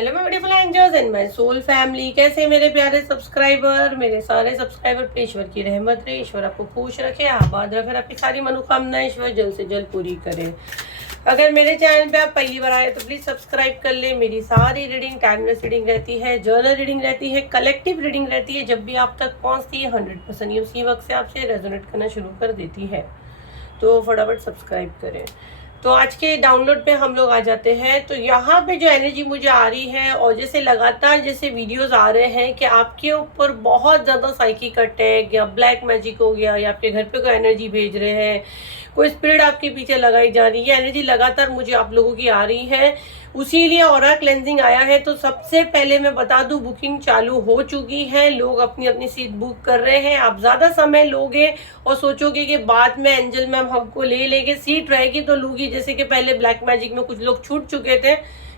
Hello my beautiful angels and my soul family. कैसे मेरे प्यारे सब्सक्राइबर, मेरे सारे सब्सक्राइबर पे ईश्वर की रहमत रहे, ईश्वर आपको खुश रखे, आबाद रखे, आपकी सारी मनोकामनाएं ईश्वर जल्द से जल्द पूरी करे। अगर मेरे चैनल पे आप पहली बार आए तो प्लीज सब्सक्राइब कर ले। मेरी सारी रीडिंग टाइमलेस रीडिंग रहती है, जर्नल रीडिंग रहती है, कलेक्टिव रीडिंग रहती है। जब भी आप तक पहुंचती है 100% ये उसी वक्त से आपसे रेजोनेट करना शुरू कर देती है, तो फटाफट सब्सक्राइब करें। तो आज के डाउनलोड पे हम लोग आ जाते हैं। तो यहाँ पे जो एनर्जी मुझे आ रही है, और जैसे लगातार जैसे वीडियोस आ रहे हैं कि आपके ऊपर बहुत ज़्यादा साइकिक अटैक या ब्लैक मैजिक हो गया, या आपके घर पे कोई एनर्जी भेज रहे हैं, कोई स्पिरिट आपके पीछे लगाई जा रही है, एनर्जी लगातार मुझे आप लोगों की आ रही है। उसी लिए ऑरा क्लेंजिंग आया है। तो सबसे पहले मैं बता दूं, बुकिंग चालू हो चुकी है, लोग अपनी अपनी सीट बुक कर रहे हैं। आप ज्यादा समय लोगे और सोचोगे कि बाद में एंजल मैम हमको ले लेंगे, सीट रहेगी तो लूंगी। जैसे कि पहले ब्लैक मैजिक में कुछ लोग छूट चुके थे,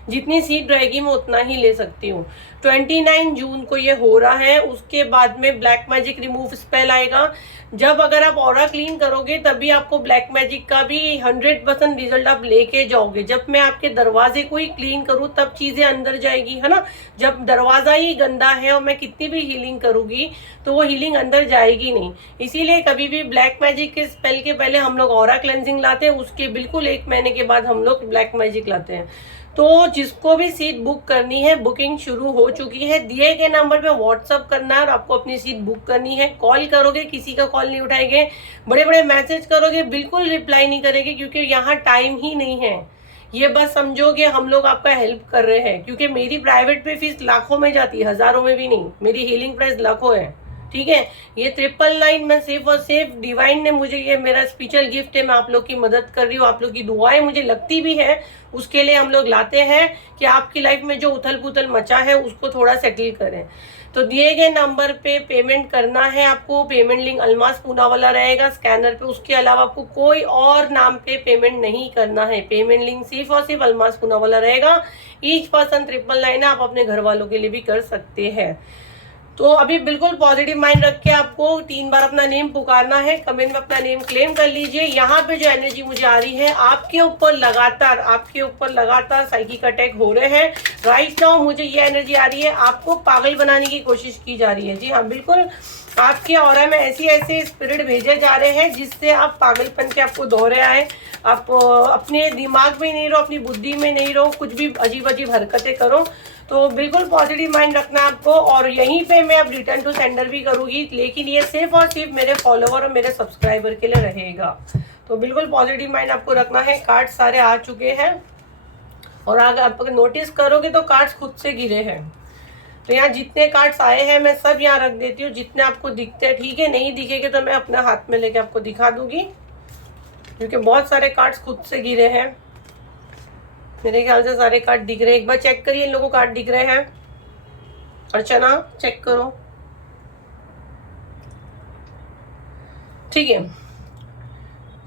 जितनी सीट रहेगी मैं उतना ही ले सकती हूँ। 29 जून को ये हो रहा है। उसके बाद में ब्लैक मैजिक रिमूव स्पेल आएगा। जब अगर आप ऑरा क्लीन करोगे तभी आपको ब्लैक मैजिक का भी 100% रिजल्ट आप लेके जाओगे। जब मैं आपके दरवाजे को ही क्लीन करूँ तब चीजें अंदर जाएगी, है ना। जब दरवाजा ही गंदा है और मैं कितनी भी हीलिंग करूंगी तो वो हीलिंग अंदर जाएगी नहीं। इसीलिए कभी भी ब्लैक मैजिक के स्पेल के पहले हम लोग ऑरा क्लेंजिंग लाते हैं, उसके बिल्कुल 1 महीने के बाद हम लोग ब्लैक मैजिक लाते हैं। तो जिसको भी सीट बुक करनी है, बुकिंग शुरू हो चुकी है। दिए गए नंबर पे व्हाट्सअप करना है और आपको अपनी सीट बुक करनी है। कॉल करोगे, किसी का कॉल नहीं उठाएंगे, बड़े बड़े मैसेज करोगे, बिल्कुल रिप्लाई नहीं करेंगे, क्योंकि यहाँ टाइम ही नहीं है। ये बस समझो कि हम लोग आपका हेल्प कर रहे हैं, क्योंकि मेरी प्राइवेट पे फीस लाखों में जाती है, हजारों में भी नहीं। मेरी हीलिंग प्राइस लाखों है, ठीक है। ये 999 में सेफ और सेफ डिवाइन ने मुझे, ये मेरा स्पेशल गिफ्ट है। मैं आप लोग की मदद कर रही हूँ, आप लोग की दुआएं मुझे लगती भी है, उसके लिए हम लोग लाते हैं कि आपकी लाइफ में जो उथल पुथल मचा है उसको थोड़ा सेटल करें। तो दिए गए नंबर पे पेमेंट करना है आपको। पेमेंट लिंक अलमास पूना वाला रहेगा स्कैनर पे। उसके अलावा आपको कोई और नाम पे पेमेंट नहीं करना है। पेमेंट लिंक सिर्फ और सिर्फ अलमास पूना वाला रहेगा। ईच पर्सन 999 है, आप अपने घर वालों के लिए भी कर सकते हैं। तो अभी बिल्कुल पॉजिटिव माइंड रख के आपको 3 बार अपना नेम पुकारना है। कमेंट में अपना नेम क्लेम कर लीजिए। यहाँ पे जो एनर्जी मुझे आ रही है, आपके ऊपर लगातार साइकिक अटैक हो रहे हैं। राइट नाउ मुझे ये एनर्जी आ रही है, आपको पागल बनाने की कोशिश की जा रही है। जी हाँ, बिल्कुल आपके ऑरा में ऐसे स्पिरिट भेजे जा रहे हैं जिससे आप पागलपन के आपको दौरे आए। आप अपने दिमाग में नहीं रहो, अपनी बुद्धि में नहीं रहो, कुछ भी अजीब अजीब हरकतें करो। तो बिल्कुल पॉजिटिव माइंड रखना आपको। और यहीं पे मैं अब रिटर्न टू सेंडर भी करूंगी, लेकिन ये सिर्फ और सिर्फ मेरे फॉलोवर और मेरे सब्सक्राइबर के लिए रहेगा। तो बिल्कुल पॉजिटिव माइंड आपको रखना है। कार्ड सारे आ चुके हैं, और अगर आप नोटिस करोगे तो कार्ड्स खुद से गिरे हैं। तो यहाँ जितने कार्ड्स आए हैं मैं सब यहाँ रख देती हूँ, जितने आपको दिखते हैं, ठीक है। नहीं दिखेंगे तो मैं अपने हाथ में लेके आपको दिखा दूंगी, क्योंकि बहुत सारे कार्ड्स खुद से गिरे हैं। मेरे ख्याल से सारे कार्ड दिख रहे हैं। एक बार चेक करिए, इन लोगों को कार्ड दिख रहे हैं। अर्चना चेक करो, ठीक है।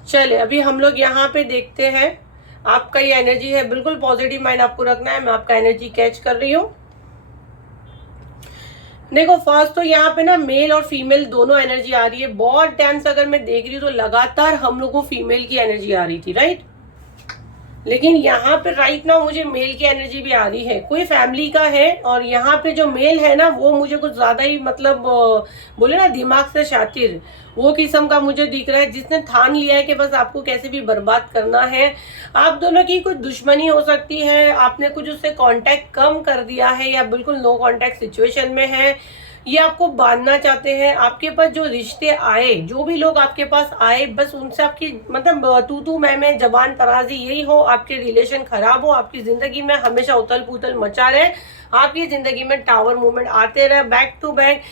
चले अभी हम लोग यहाँ पे देखते हैं। आपका ये एनर्जी है, बिल्कुल पॉजिटिव माइंड आपको रखना है। मैं आपका एनर्जी कैच कर रही हूँ। देखो, फर्स्ट तो यहाँ पे ना मेल और फीमेल दोनों एनर्जी आ रही है। बहुत टाइम से अगर मैं देख रही हूँ तो लगातार हम लोग को फीमेल की एनर्जी आ रही थी, राइट। लेकिन यहाँ पे राइट नाउ मुझे मेल की एनर्जी भी आ रही है। कोई फैमिली का है, और यहाँ पे जो मेल है ना वो मुझे कुछ ज्यादा ही मतलब बोले ना दिमाग से शातिर, वो किस्म का मुझे दिख रहा है, जिसने ठान लिया है कि बस आपको कैसे भी बर्बाद करना है। आप दोनों की कुछ दुश्मनी हो सकती है, आपने कुछ उससे कांटेक्ट कम कर दिया है, या बिल्कुल नो कांटेक्ट सिचुएशन में है। ये आपको बांधना चाहते हैं। आपके पास जो रिश्ते आए, जो भी लोग आपके पास आए, बस उनसे आपकी मतलब तू मैं जबान तराजी यही हो, आपके रिलेशन खराब हो, आपकी जिंदगी में हमेशा उथल पुथल मचा रहे, आपकी जिंदगी में टावर मूवमेंट आते रहे बैक टू बैक।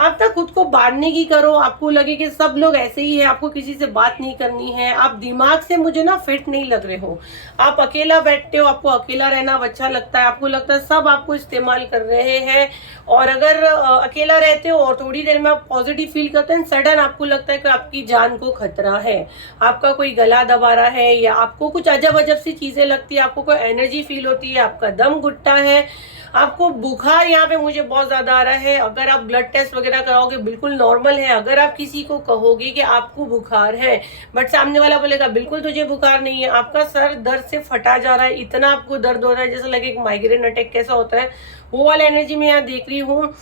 आप तक खुद को बांधने की करो, आपको लगे कि सब लोग ऐसे ही है, आपको किसी से बात नहीं करनी है। आप दिमाग से मुझे ना फिट नहीं लग रहे हो, आप अकेला बैठते हो, आपको अकेला रहना अच्छा लगता है, आपको लगता है सब आपको इस्तेमाल कर रहे हैं। और अगर अकेला रहते हो और थोड़ी देर में आप पॉजिटिव फील करते हैं, सडन आपको लगता है कि आपकी जान को खतरा है, आपका कोई गला दबा रहा है, या आपको कुछ अजब अजब सी चीजें लगती है, आपको कोई एनर्जी फील होती है, आपका दम घुटता है, आपको बुखार यहाँ पे मुझे बहुत ज़्यादा आ रहा है। अगर आप ब्लड टेस्ट वगैरह कराओगे बिल्कुल नॉर्मल है। अगर आप किसी को कहोगे कि आपको बुखार है बट सामने वाला बोलेगा बिल्कुल तुझे बुखार नहीं है, आपका सर दर्द से फटा जा रहा है, इतना आपको दर्द हो रहा है जैसा लगे एक माइग्रेन अटैक कैसा होता है, वो वाला एनर्जी मैं यहाँ देख रही हूँ।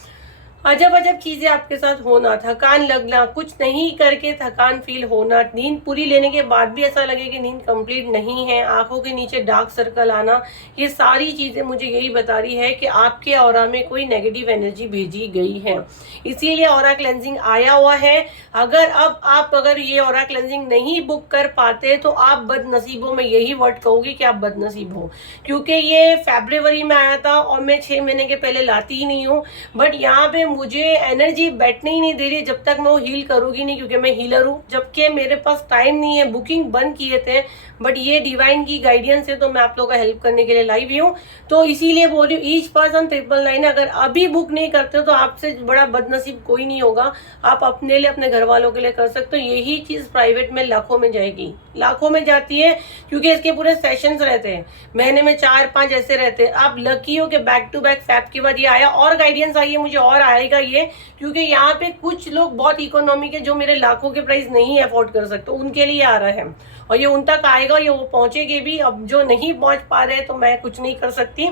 अजब अजब चीजें आपके साथ होना, थकान लगना, कुछ नहीं करके थकान फील होना, नींद पूरी लेने के बाद भी ऐसा लगे कि नींद कंप्लीट नहीं है, आंखों के नीचे डार्क सर्कल आना, ये सारी चीजें मुझे यही बता रही है कि आपके ऑरा में कोई नेगेटिव एनर्जी भेजी गई है। इसीलिए ऑरा क्लेंजिंग आया हुआ है। अगर ये ऑरा क्लेंजिंग नहीं बुक कर पाते तो आप बदनसीबों में यही वर्ड कहोगे कि आप बदनसीब हो, क्योंकि ये फरवरी में आया था और मैं 6 महीने के पहले लाती ही नहीं हूँ। बट यहाँ पे मुझे एनर्जी बैठने ही नहीं दे रही जब तक मैं वो हील करूंगी नहीं, क्योंकि मैं हीलर हूँ, जबकि मेरे पास टाइम नहीं है। बुकिंग बंद किए थे बट ये डिवाइन की गाइडेंस है तो मैं आप लोगों का हेल्प करने के लिए लाइव ही हूँ। तो इसीलिए बोल रही हूँ ईच पर्सन 999, अगर अभी बुक नहीं करते हो तो आपसे बड़ा बदनसीब कोई नहीं होगा। आप अपने लिए अपने घर वालों के लिए कर सकते हो। यही चीज प्राइवेट में लाखों में जाएगी, लाखों में जाती है, क्योंकि इसके पूरे सेशंस रहते हैं, महीने में 4-5 ऐसे रहते हैं। आप लकी हो कि बैक टू बैक फैब के बाद ये आया और गाइडेंस आई है, मुझे और आएगा ये, क्योंकि यहाँ पे कुछ लोग बहुत इकोनॉमिक है जो मेरे लाखों के प्राइस नहीं अफोर्ड कर सकते, उनके लिए आ रहा है और ये उन तक आएगा, ये वो पहुंचेगी भी। अब जो नहीं पहुंच पा रहे तो मैं कुछ नहीं कर सकती।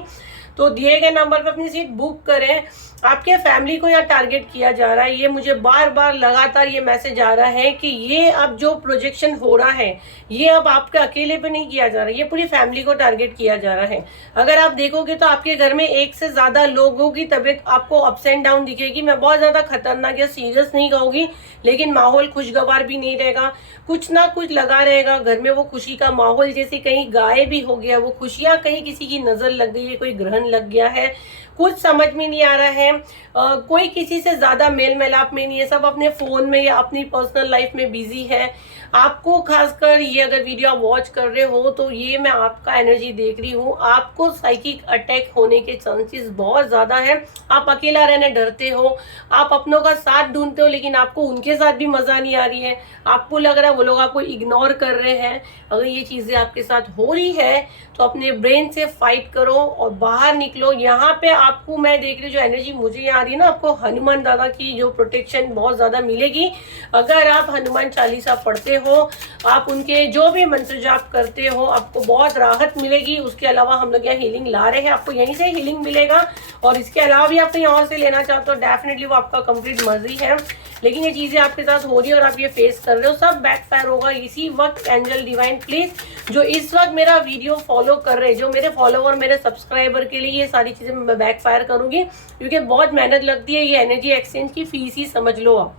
तो दिए गए नंबर पर अपनी सीट बुक करें। आपके फैमिली को यहाँ टारगेट किया जा रहा है, ये मुझे बार बार लगातार ये मैसेज आ रहा है कि ये अब जो प्रोजेक्शन हो रहा है ये अब आपके अकेले पे नहीं किया जा रहा है, ये पूरी फैमिली को टारगेट किया जा रहा है। अगर आप देखोगे तो आपके घर में एक से ज्यादा लोगों की तबीयत आपको अप्स एंड डाउन दिखेगी। मैं बहुत ज्यादा खतरनाक या सीरियस नहीं कहूंगी, लेकिन माहौल खुशगवार भी नहीं रहेगा, कुछ ना कुछ लगा रहेगा घर में। वो खुशी का माहौल जैसे कहीं गायब भी हो गया, वो खुशियां कहीं किसी की नजर लग गई है, कोई ग्रहण लग गया है, कुछ समझ में नहीं आ रहा है। कोई किसी से ज्यादा मेल मिलाप में नहीं है, सब अपने फोन में या अपनी पर्सनल लाइफ में बिजी है। आपको खासकर ये अगर वीडियो आप वॉच कर रहे हो तो ये मैं आपका एनर्जी देख रही हूँ, आपको साइकिक अटैक होने के चांसेस बहुत ज्यादा है। आप अकेला रहने डरते हो, आप अपनों का साथ ढूंढते हो, लेकिन आपको उनके साथ भी मजा नहीं आ रही है, आपको लग रहा है वो लोग आपको इग्नोर कर रहे हैं। अगर ये चीजें आपके साथ हो रही है तो अपने ब्रेन से फाइट करो और बाहर निकलो। यहाँ पे आपको मैं देख रही जो एनर्जी मुझे यहाँ आ रही है ना, आपको हनुमान दादा की जो प्रोटेक्शन बहुत ज्यादा मिलेगी। अगर आप हनुमान चालीसा पढ़ते हो, आप उनके जो भी मंत्र जाप करते हो, आपको बहुत राहत मिलेगी। उसके अलावा हम लोग यहाँ हीलिंग ला रहे हैं, आपको यहीं से हीलिंग मिलेगा। और इसके अलावा भी आप कहीं और से लेना चाहते हो डेफिनेटली वो आपका कंप्लीट मर्जी है, लेकिन ये चीजें आपके साथ हो रही है और आप ये फेस कर रहे हो, सब बैकफायर होगा इसी वक्त। एंजल डिवाइन प्लीज जो इस वक्त मेरा वीडियो फॉलो कर रहे हैं, जो मेरे फॉलोवर मेरे सब्सक्राइबर के लिए ये सारी चीजें मैं बैकफायर करूंगी, क्योंकि बहुत मेहनत लगती है। ये एनर्जी एक्सचेंज की फीस ही समझ लो आप।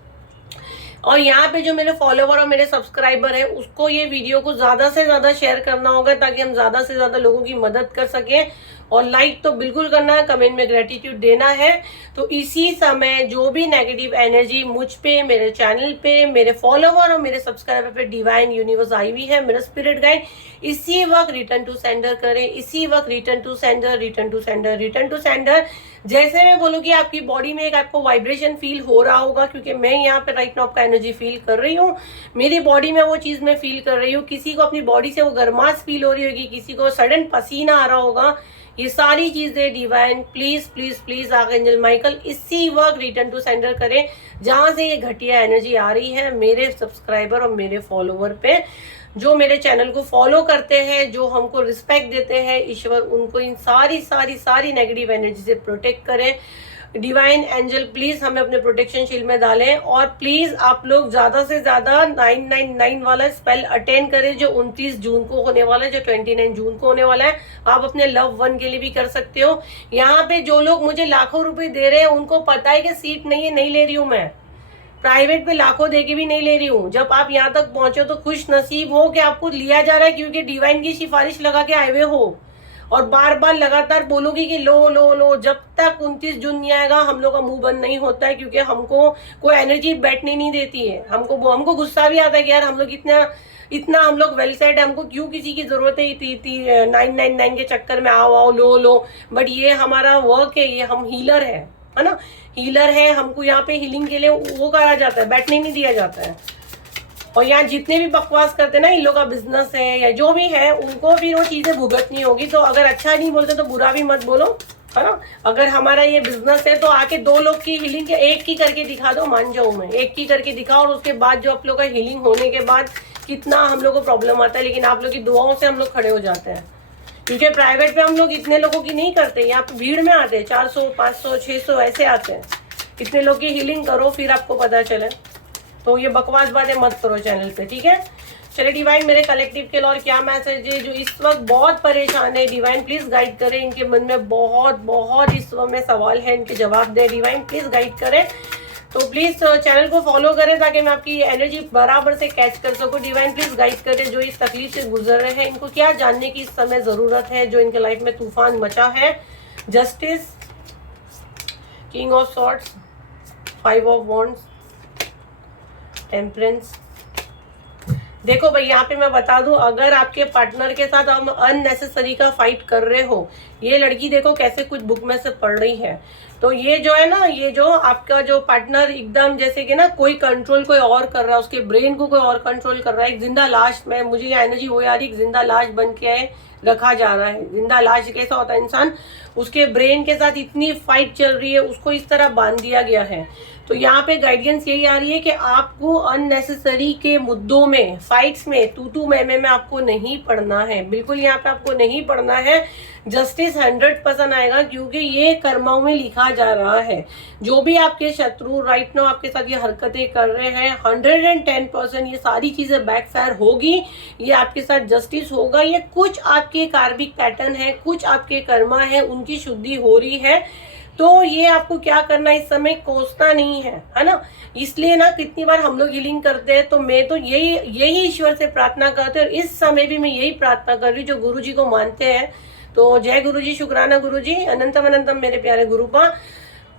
और यहाँ पे जो मेरे फॉलोवर और मेरे सब्सक्राइबर है उसको ये वीडियो को ज्यादा से ज्यादा शेयर करना होगा ताकि हम ज्यादा से ज्यादा लोगों की मदद कर सकें। और लाइक तो बिल्कुल करना है, कमेंट में ग्रेटिट्यूड देना है। तो इसी समय जो भी नेगेटिव एनर्जी मुझ पे, मेरे चैनल पे, मेरे फॉलोवर और मेरे सब्सक्राइबर पे डिवाइन यूनिवर्स आई हुई है, मेरा स्पिरिट गाइड, इसी वक्त रिटर्न टू सेंडर करें, इसी वक्त return to sender, return to sender, return to sender. जैसे मैं बोलूँगी आपकी बॉडी में एक आपको वाइब्रेशन फील हो रहा होगा, क्योंकि मैं यहाँ पे राइट नाउ आपका एनर्जी फील कर रही हूँ, मेरी बॉडी में वो चीज मैं फील कर रही हूँ। किसी को अपनी बॉडी से वो गर्माश फील हो रही होगी, किसी को सडन पसीना आ रहा होगा। ये सारी चीजें divine please please please archangel Michael इसी वक्त रिटर्न टू सेंडर करें जहां से ये घटिया एनर्जी आ रही है मेरे सब्सक्राइबर और मेरे फॉलोवर पे। जो मेरे चैनल को फॉलो करते हैं, जो हमको रिस्पेक्ट देते हैं, ईश्वर उनको इन सारी सारी सारी नेगेटिव एनर्जी से प्रोटेक्ट करें। डिवाइन एंजल प्लीज हमें अपने प्रोटेक्शन शील्ड में डालें। और प्लीज आप लोग ज्यादा से ज्यादा 999 वाला स्पेल अटेंड करें जो 29 जून को होने वाला है, जो 29 जून को होने वाला है। आप अपने लव वन के लिए भी कर सकते हो। यहाँ पे जो लोग मुझे लाखों रुपए दे रहे हैं उनको पता है कि सीट नहीं है, नहीं ले रही हूँ मैं, प्राइवेट पे लाखों देके भी नहीं ले रही हूँ। जब आप यहाँ तक पहुंचे तो खुश नसीब हो कि आपको लिया जा रहा है, क्योंकि डिवाइन की सिफारिश लगा के आए हुए हो। और बार बार लगातार बोलोगी कि लो लो लो, जब तक 29 जून नहीं आएगा हम लोग का मुंह बंद नहीं होता है, क्योंकि हमको कोई एनर्जी बैठने नहीं देती है। हमको गुस्सा भी आता है कि यार हम लोग इतना हम लोग वेल सेट है, हमको क्यों किसी की जरूरत है 999 के चक्कर में आओ आओ लो लो। बट ये हमारा वर्क है, ये हम हीलर है ना, हीलर है। हमको यहाँ पे हीलिंग के लिए वो करा जाता है, बैठने नहीं दिया जाता है। और यहाँ जितने भी बकवास करते हैं ना, इन लोग का बिजनेस है या जो भी है, उनको फिर वो चीजें भुगतनी होगी। तो अगर अच्छा नहीं बोलते तो बुरा भी मत बोलो, है ना। अगर हमारा ये बिजनेस है तो आके 2 लोग की हीलिंग एक की करके दिखा दो, मान जाऊं मैं, एक की करके दिखाओ, और उसके बाद जो आप लोग का हीलिंग होने के बाद कितना हम लोग को प्रॉब्लम आता है, लेकिन आप लोग की दुआओं से हम लोग खड़े हो जाते हैं। क्योंकि प्राइवेट पे हम लोग इतने लोगों की नहीं करते, यहाँ पे भीड़ में आते हैं, 400 500 600 ऐसे आते हैं। इतने लोग की हीलिंग करो फिर आपको पता चले। तो ये बकवास बातें मत करो चैनल पे, ठीक है। चलिए डिवाइन, मेरे कलेक्टिव के लिए और क्या मैसेज है जो इस वक्त बहुत परेशान है, डिवाइन प्लीज गाइड करें। इनके मन में बहुत बहुत इस वक्त में सवाल है, इनके जवाब दे डिवाइन, प्लीज गाइड करें। तो प्लीज चैनल को फॉलो करें ताकि मैं आपकी एनर्जी बराबर से कैच कर सकूं। डिवाइन प्लीज गाइड करें, जो इस तकलीफ से गुजर रहे हैं इनको क्या जानने की इस समय जरूरत है, जो इनके लाइफ में तूफान मचा है। Justice, king of swords, 5 of wands, temperance. देखो भाई, यहाँ पे मैं बता दूं, अगर आपके पार्टनर के साथ हम अननेसेसरी का फाइट कर रहे हो, ये लड़की देखो कैसे कुछ बुक में से पढ़ रही है। तो ये जो है ना, ये जो आपका जो पार्टनर एकदम जैसे कि ना कोई कंट्रोल कोई और कर रहा है, उसके ब्रेन को कोई और कंट्रोल कर रहा है। एक जिंदा लाश में मुझे ये एनर्जी वो आ रही, एक जिंदा लाश बन के रखा जा रहा है। जिंदा लाश कैसा होता है इंसान, उसके ब्रेन के साथ इतनी फाइट चल रही है, उसको इस तरह बांध दिया गया है। तो यहाँ पे गाइडेंस यही आ रही है कि आपको अननेसेसरी के मुद्दों में, फाइट्स में, तू मैं आपको नहीं पढ़ना है, बिल्कुल यहाँ पे आपको नहीं पढ़ना है। जस्टिस 100% आएगा, क्योंकि ये कर्मों में लिखा जा रहा है। जो भी आपके शत्रु राइट नाउ आपके साथ ये हरकतें कर रहे हैं, 110% ये सारी चीजें बैकफायर होगी। ये आपके साथ जस्टिस होगा। ये कुछ आपके कार्मिक पैटर्न है, कुछ आपके कर्मा है, उनकी शुद्धि हो रही है। तो ये आपको क्या करना है, इस समय कोसना नहीं है ना। इसलिए ना कितनी बार हम लोग हीलिंग करते हैं, तो मैं तो यही ईश्वर से प्रार्थना करते हैं, और इस समय भी मैं यही प्रार्थना कर रही हूँ जो गुरु जी को मानते हैं। तो जय गुरु जी, शुक्राना गुरु जी, अनंतम अनंतम मेरे प्यारे गुरुपा।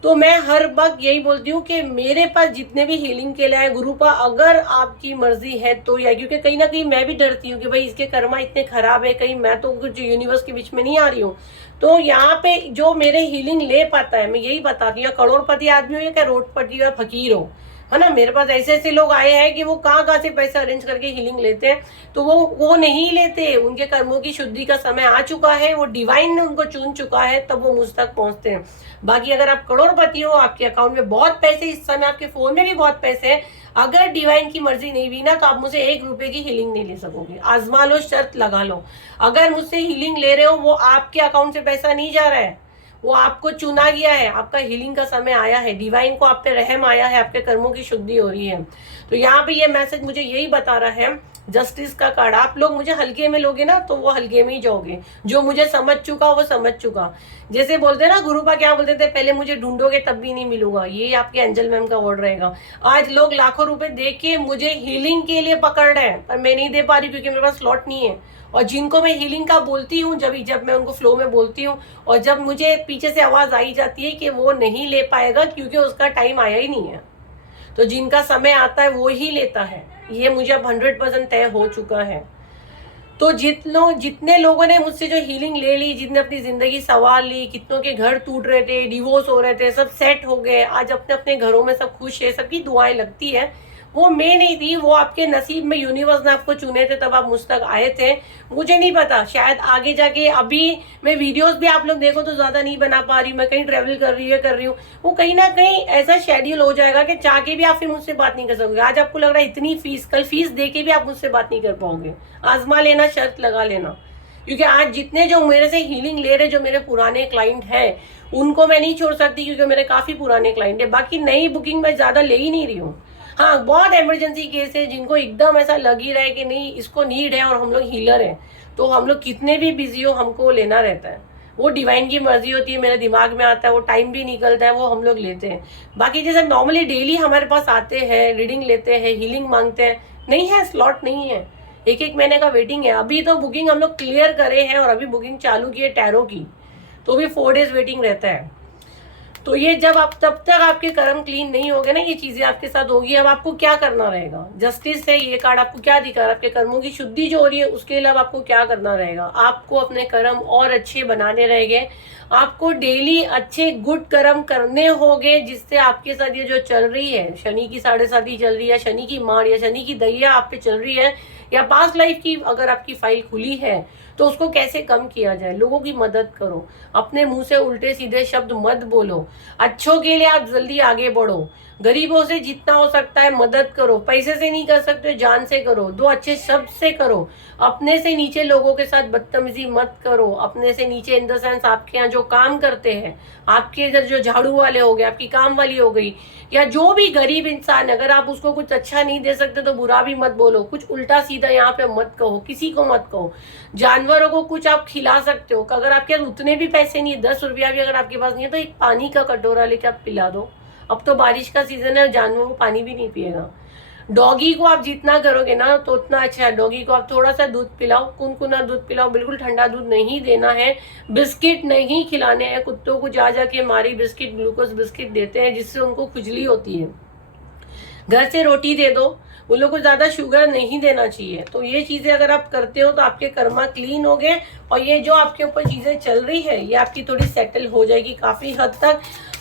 तो मैं हर वक्त यही बोलती हूँ कि मेरे पास जितने भी हीलिंग के लिए है गुरुपा, अगर आपकी मर्जी है तो, या क्योंकि कहीं ना कहीं मैं भी डरती हूँ कि भाई इसके कर्मा इतने खराब है, कहीं मैं तो कुछ यूनिवर्स के बीच में नहीं आ रही हूँ। तो यहाँ पे जो मेरे हीलिंग ले पाता है, मैं यही बताती हूँ, करोड़पति आदमी हो या क्या रोडपति हो या फकीर हो, है ना। मेरे पास ऐसे ऐसे लोग आए हैं कि वो कहाँ से पैसे अरेंज करके हीलिंग लेते हैं, तो वो नहीं लेते। उनके कर्मों की शुद्धि का समय आ चुका है, वो डिवाइन ने उनको चुन चुका है, तब वो मुझ तक पहुंचते हैं। बाकी अगर आप करोड़पति हो, आपके अकाउंट में बहुत पैसे, इस समय आपके फोन में भी बहुत पैसे हैं, अगर डिवाइन की मर्जी नहीं हुई ना, तो आप मुझसे 1 रुपए की हीलिंग नहीं ले सकोगे। आजमा लो, शर्त लगा लो। अगर मुझसे हीलिंग ले रहे हो, वो आपके अकाउंट से पैसा नहीं जा रहा है, वो आपको चुना गया है, आपका हीलिंग का समय आया है, डिवाइन को आप पे रहम आया है, आपके कर्मों की शुद्धि हो रही है। तो यहाँ पे ये मैसेज मुझे यही बता रहा है, जस्टिस का कार्ड। आप लोग मुझे हल्के में लोगे ना, तो वो हल्के में ही जाओगे। जो मुझे समझ चुका वो समझ चुका। जैसे बोलते ना गुरुपा, क्या बोलते थे, पहले मुझे ढूंढोगे तब भी नहीं मिलूंगा, ये आपके एंजल मैम का वर्ड रहेगा। आज लोग लाखों रुपए दे के मुझे हीलिंग के लिए पकड़ रहे हैं, पर मैं नहीं दे पा रही क्योंकि मेरे पास स्लॉट नहीं है। और जिनको मैं हीलिंग का बोलती हूँ, जब मैं उनको फ्लो में बोलती हूँ, और जब मुझे पीछे से आवाज आई जाती है कि वो नहीं ले पाएगा क्योंकि उसका टाइम आया ही नहीं है, तो जिनका समय आता है वो ही लेता है। ये मुझे अब 100% तय हो चुका है। तो जितने लोगों ने मुझसे जो हीलिंग ले ली, जितने अपनी जिंदगी संवार ली, कितनों के घर टूट रहे थे, डिवोर्स हो रहे थे, सब सेट हो गए, आज अपने अपने घरों में सब खुश है, सबकी दुआएं लगती है। वो मैं नहीं थी, वो आपके नसीब में यूनिवर्स ने आपको चुने थे, तब आप मुझ तक आए थे। मुझे नहीं पता, शायद आगे जाके, अभी मैं वीडियोस भी आप लोग देखो तो ज्यादा नहीं बना पा रही हूँ, मैं कहीं ट्रेवल कर रही हूँ, वो कहीं ना कहीं ऐसा शेड्यूल हो जाएगा कि चाह के भी आप फिर मुझसे बात नहीं कर सकोगे। आज आपको लग रहा है इतनी फीस, कल फीस दे के भी आप मुझसे बात नहीं कर पाओगे। आजमा लेना, शर्त लगा लेना, क्योंकि आज जितने जो मेरे से हीलिंग ले रहे, जो मेरे पुराने क्लाइंट हैं, उनको मैं नहीं छोड़ सकती, क्योंकि मेरे काफी पुराने क्लाइंट है। बाकी नई बुकिंग मैं ज्यादा ले ही नहीं रही हूँ। हाँ, बहुत इमरजेंसी केस है, जिनको एकदम ऐसा लग ही रहा है कि नहीं इसको नीड है, और हम लोग हीलर हैं, तो हम लोग कितने भी बिजी हो, हमको लेना रहता है। वो डिवाइन की मर्जी होती है, मेरे दिमाग में आता है, वो टाइम भी निकलता है, वो हम लोग लेते हैं। बाकी जैसे नॉर्मली डेली हमारे पास आते हैं, रीडिंग लेते हैं, हीलिंग मांगते हैं, नहीं है, स्लॉट नहीं है, 1-1 महीने का वेटिंग है। अभी तो बुकिंग हम लोग क्लियर करे हैं, और अभी बुकिंग चालू की है टैरो की, तो भी 4 डेज वेटिंग रहता है। तो ये जब आप, तब तक आपके कर्म क्लीन नहीं होंगे ना, ये चीजें आपके साथ होगी। अब आपको क्या करना रहेगा, जस्टिस है ये कार्ड, आपको क्या दिखा रहा है, आपके कर्मों की शुद्धि जो हो रही है, उसके अलावा आपको क्या करना रहेगा। आपको अपने कर्म और अच्छे बनाने रहेंगे, आपको डेली अच्छे गुड कर्म करने होंगे, जिससे आपके साथ ये जो चल रही है, शनि की 7.5 चल रही है, शनि की मार या शनि की दैया आप पे चल रही है, या पास्ट लाइफ की अगर आपकी फाइल खुली है, तो उसको कैसे कम किया जाए। लोगों की मदद करो, अपने मुंह से उल्टे सीधे शब्द मत बोलो, अच्छों के लिए आप जल्दी आगे बढ़ो, गरीबों से जितना हो सकता है मदद करो, पैसे से नहीं कर सकते जान से करो, दो अच्छे शब्द से करो, अपने से नीचे लोगों के साथ बदतमीजी मत करो, अपने से नीचे इन द सेंस आपके यहाँ जो काम करते हैं, आपके इधर जो झाड़ू वाले हो गए, आपकी काम वाली हो गई, या जो भी गरीब इंसान, अगर आप उसको कुछ अच्छा नहीं दे सकते तो बुरा भी मत बोलो, कुछ उल्टा सीधा यहाँ पे मत कहो, किसी को मत कहो। जानवरों को कुछ आप खिला सकते हो, अगर आपके पास उतने भी पैसे नहीं है, 10 रुपया भी अगर आपके पास नहीं है तो एक पानी का कटोरा लेके आप पिला दो। अब तो बारिश का सीजन है, जानवरों को पानी भी नहीं पिएगा। डॉगी को आप जितना करोगे ना तो उतना अच्छा है। डॉगी को आप थोड़ा सा दूध पिलाओ, कुनकुना दूध पिलाओ, बिल्कुल ठंडा दूध नहीं देना है, बिस्किट नहीं खिलाने हैं। कुत्तों को जा जाके हमारी बिस्किट, ग्लूकोज बिस्किट देते हैं जिससे उनको खुजली होती है। घर से रोटी दे दो, उन लोगों को ज्यादा शुगर नहीं देना चाहिए। तो ये चीजें अगर आप करते हो तो आपके कर्मा क्लीन हो गए, और ये जो आपके ऊपर चीजें चल रही है ये आपकी थोड़ी सेटल हो जाएगी काफी हद तक।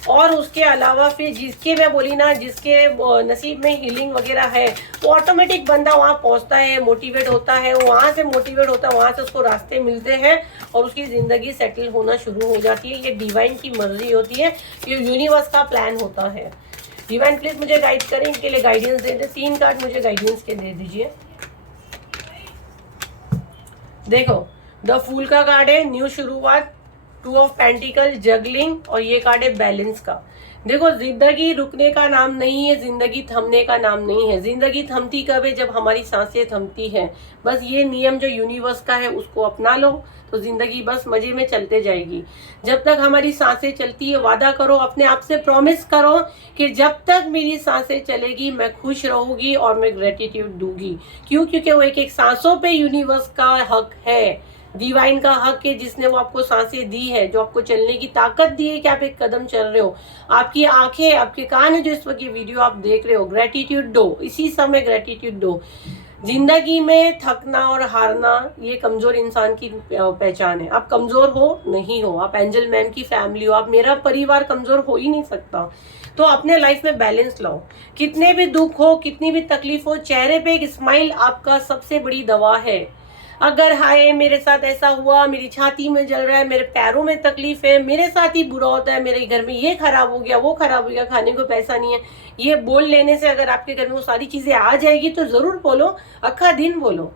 और उसके अलावा फिर जिसके, मैं बोली ना, जिसके नसीब में हीलिंग वगैरह है वो ऑटोमेटिक बंदा वहाँ पहुँचता है, मोटिवेट होता है, वहाँ से मोटिवेट होता है, वहाँ से उसको रास्ते मिलते हैं और उसकी ज़िंदगी सेटल होना शुरू हो जाती है। ये डिवाइन की मर्जी होती है, ये यूनिवर्स का प्लान होता है। डिवाइन प्लीज मुझे गाइड करें, इनके लिए गाइडेंस दे दे। 3 कार्ड मुझे गाइडेंस के दे दीजिए। देखो, द फूल का कार्ड है, न्यू शुरुआत, 2 ऑफ पेंटिकल, जगलिंग, और ये कार्ड है बैलेंस का। देखो, जिंदगी रुकने का नाम नहीं है, जिंदगी थमने का नाम नहीं है। जिंदगी थमती कब है? जब हमारी सांसें थमती हैं। बस ये नियम जो यूनिवर्स का है उसको अपना लो तो जिंदगी बस मजे में चलते जाएगी। जब तक हमारी सांसें चलती है, वादा करो, अपने आप से प्रॉमिस करो कि जब तक मेरी सांसें चलेगी मैं खुश रहूंगी और मैं ग्रेटिट्यूड दूंगी। क्यों? क्योंकि वो एक एक सांसों पे यूनिवर्स का हक है, डिवाइन का हक है, जिसने वो आपको सांसें दी है, जो आपको चलने की ताकत दी है कि आप एक कदम चल रहे हो। आपकी आंखें, आपके कान है जो इस वक्त ये वीडियो आप देख रहे हो। ग्रेटिट्यूड दो, इसी समय ग्रेटिट्यूड दो। जिंदगी में थकना और हारना ये कमजोर इंसान की पहचान है। आप कमजोर हो नहीं हो, आप एंजल मैन की फैमिली हो, आप, मेरा परिवार कमजोर हो ही नहीं सकता। तो अपने लाइफ में बैलेंस लाओ। कितने भी दुख हो, कितनी भी तकलीफ हो, चेहरे पे एक स्माइल आपका सबसे बड़ी दवा है। अगर हाय मेरे साथ ऐसा हुआ, मेरी छाती में जल रहा है, मेरे पैरों में तकलीफ है, मेरे साथ ही बुरा होता है, मेरे घर में ये खराब हो गया, वो खराब हो गया, खाने को पैसा नहीं है, ये बोल लेने से अगर आपके घर में वो सारी चीजें आ जाएगी तो जरूर बोलो, अक्खा दिन बोलो।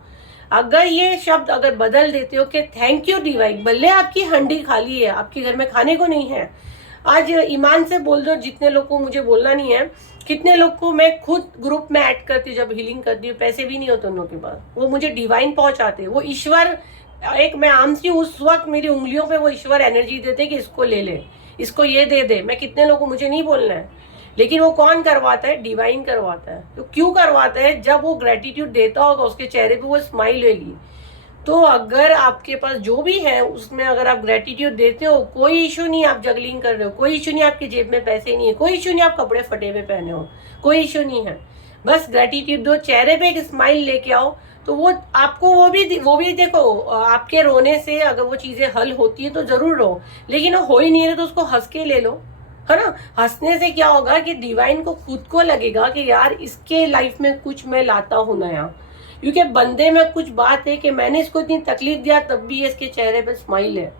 अगर ये शब्द अगर बदल देते हो कि थैंक यू डिवाइन, भले आपकी हंडी खाली है, आपके घर में खाने को नहीं है, आज ईमान से बोल दो। जितने लोग को मुझे बोलना नहीं है, कितने लोग को मैं खुद ग्रुप में ऐड करती हूँ जब हीलिंग करती हूँ, पैसे भी नहीं होते उन लोगों के पास, वो मुझे डिवाइन पहुंचाते, वो ईश्वर, एक मैं आम सी, उस वक्त मेरी उंगलियों पे वो ईश्वर एनर्जी देते कि इसको ले ले, इसको ये दे दे। मैं कितने लोगों को, मुझे नहीं बोलना है, लेकिन वो कौन करवाता है? डिवाइन करवाता है। तो क्यों करवाता है? जब वो ग्रेटिट्यूड देता होगा उसके चेहरे पे वो स्माइल होगी। तो अगर आपके पास जो भी है उसमें अगर आप ग्रेटिट्यूड देते हो, कोई इशू नहीं, आप जगलिंग कर रहे हो, कोई इशू नहीं, आपकी जेब में पैसे नहीं है, कोई इशू नहीं, आप कपड़े फटे हुए पहने हो, कोई इशू नहीं है, बस ग्रेटिट्यूड दो, चेहरे पे एक स्माइल लेके आओ, तो वो आपको वो भी देखो, आपके रोने से अगर वो चीजें हल होती है तो जरूर रो, लेकिन वो हो ही नहीं रहे तो उसको हंस के ले लो, है ना। हंसने से क्या होगा कि डिवाइन को खुद को लगेगा कि यार इसके लाइफ में कुछ मैं लाता हूं नया, क्योंकि बंदे में कुछ बात है कि मैंने इसको इतनी तकलीफ दिया तब भी इसके चेहरे पे स्माइल है।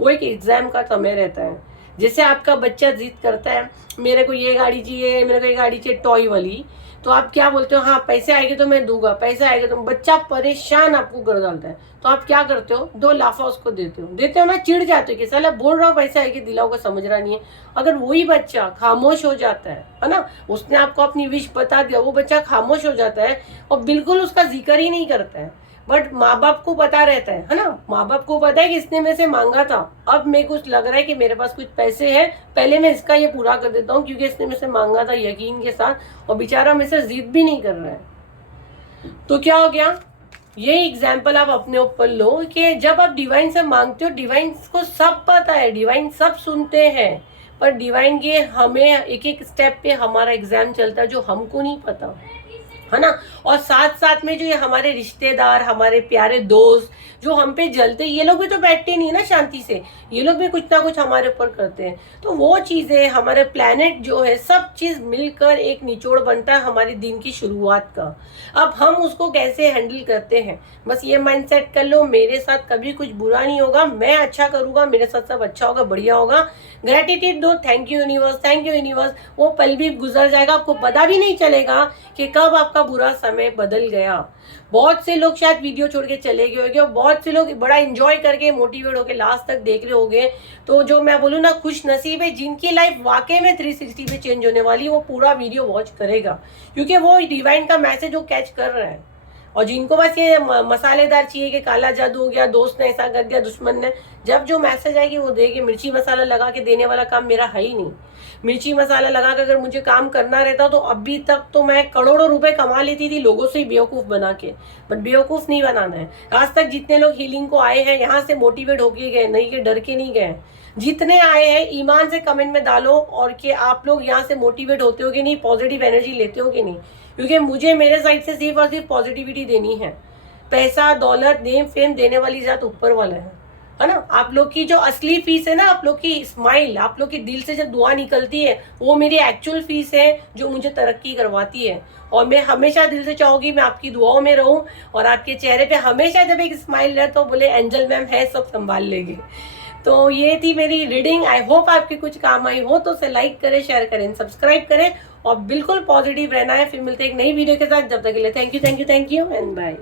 वो एक एग्जाम का समय रहता है। जैसे आपका बच्चा जिद करता है मेरे को ये गाड़ी चाहिए, मेरे को ये गाड़ी चाहिए टॉय वाली, तो आप क्या बोलते हो? हाँ पैसे आएंगे तो मैं दूंगा, पैसे आएंगे तो। बच्चा परेशान आपको कर डालता है तो आप क्या करते हो? 2 लाफा उसको देते हो ना, चिढ़ जाते हो कि साला बोल रहा हूँ पैसे आएंगे, दिलाओगा, समझ रहा नहीं है। अगर वही बच्चा खामोश हो जाता है ना, उसने आपको अपनी विश बता दिया, वो बच्चा खामोश हो जाता है और बिल्कुल उसका जिक्र ही नहीं करता है, बट माँ बाप को पता रहता है ना, माँ बाप को पता है कि इसने मेरे से मांगा था, अब मेरे को लग रहा है कि मेरे पास कुछ पैसे हैं, पहले मैं इसका ये पूरा कर देता हूँ क्योंकि इसने मेरे से मांगा था यकीन के साथ, और बेचारा मेरे से जिद भी नहीं कर रहा है। तो क्या हो गया? ये एग्जाम्पल आप अपने ऊपर लो कि जब आप डिवाइन से मांगते हो, डिवाइन को सब पता है, डिवाइन सब सुनते हैं, पर डिवाइन के हमें एक एक स्टेप पे हमारा एग्जाम चलता है जो हमको नहीं पता। है ना। और साथ साथ में जो ये हमारे रिश्तेदार, हमारे प्यारे दोस्त जो हम पे जलते, ये लोग भी तो बैठते नहीं ना शांति से, ये लोग भी कुछ ना कुछ हमारे ऊपर करते हैं। तो वो चीज़ें, हमारे प्लेनेट जो है, सब चीज़ मिलकर एक निचोड़ बनता है हमारे दिन की शुरुआत का। अब हम उसको कैसे हैंडल करते हैं, बस ये माइंडसेट कर लो, मेरे साथ कभी कुछ बुरा नहीं होगा, मैं अच्छा करूँगा, मेरे साथ सब अच्छा होगा, बढ़िया होगा। ग्रेटिट्यूड दो, thank you universe, thank you universe. वो पल भी गुजर जाएगा, आपको पता भी नहीं चलेगा कि कब आपका बुरा समय बदल गया। बहुत से लोग शायद वीडियो छोड़ के चले गए होंगे और बहुत से लोग बड़ा एंजॉय करके मोटिवेट होके लास्ट तक देख रहे होंगे। तो जो मैं बोलूँ ना, खुश नसीब है जिनकी लाइफ वाकई में 360 पे चेंज होने वाली, वो पूरा वीडियो वॉच करेगा, क्योंकि वो डिवाइन का मैसेज वो कैच कर रहा है। और जिनको बस ये मसालेदार चाहिए कि काला जादू हो गया, दोस्त ने ऐसा कर दिया, दुश्मन ने, जब जो मैसेज आएगी वो देगी। मिर्ची मसाला लगा के देने वाला काम मेरा है ही नहीं। मिर्ची मसाला लगा कर अगर मुझे काम करना रहता तो अभी तक तो मैं करोड़ों रुपए कमा लेती थी लोगों से बेवकूफ़ बना के। बट बेवकूफ़ नहीं बनाना है। आज तक जितने लोग हीलिंग को आए हैं, यहाँ से मोटिवेट होके गए, नहीं कि डर के नहीं गए। जितने आए हैं ईमान से कमेंट में डालो, और कि आप लोग यहाँ से मोटिवेट होते हो कि नहीं, पॉजिटिव एनर्जी लेते हो कि नहीं, क्योंकि मुझे मेरे साइड से सिर्फ और सिर्फ पॉजिटिविटी देनी है। पैसा, दौलत, नेम, फेम देने वाली जात ऊपर वाला है ना। आप लोग की जो असली फीस है ना, आप लोग की स्माइल, आप लोग की दिल से जब दुआ निकलती है, वो मेरी एक्चुअल फीस है जो मुझे तरक्की करवाती है। और मैं हमेशा दिल से चाहूंगी मैं आपकी दुआओं में रहूं, और आपके चेहरे पे हमेशा जब एक स्माइल रहे तो बोले एंजल मैम है, सब संभाल लेंगे। तो ये थी मेरी रीडिंग। आई होप आपके कुछ काम आई हो, तो उसे लाइक करें, शेयर करें, सब्सक्राइब करें, और बिल्कुल पॉजिटिव रहना है। फिर मिलते हैं एक नई वीडियो के साथ। जब तक के लिए thank you, thank you, thank you and bye.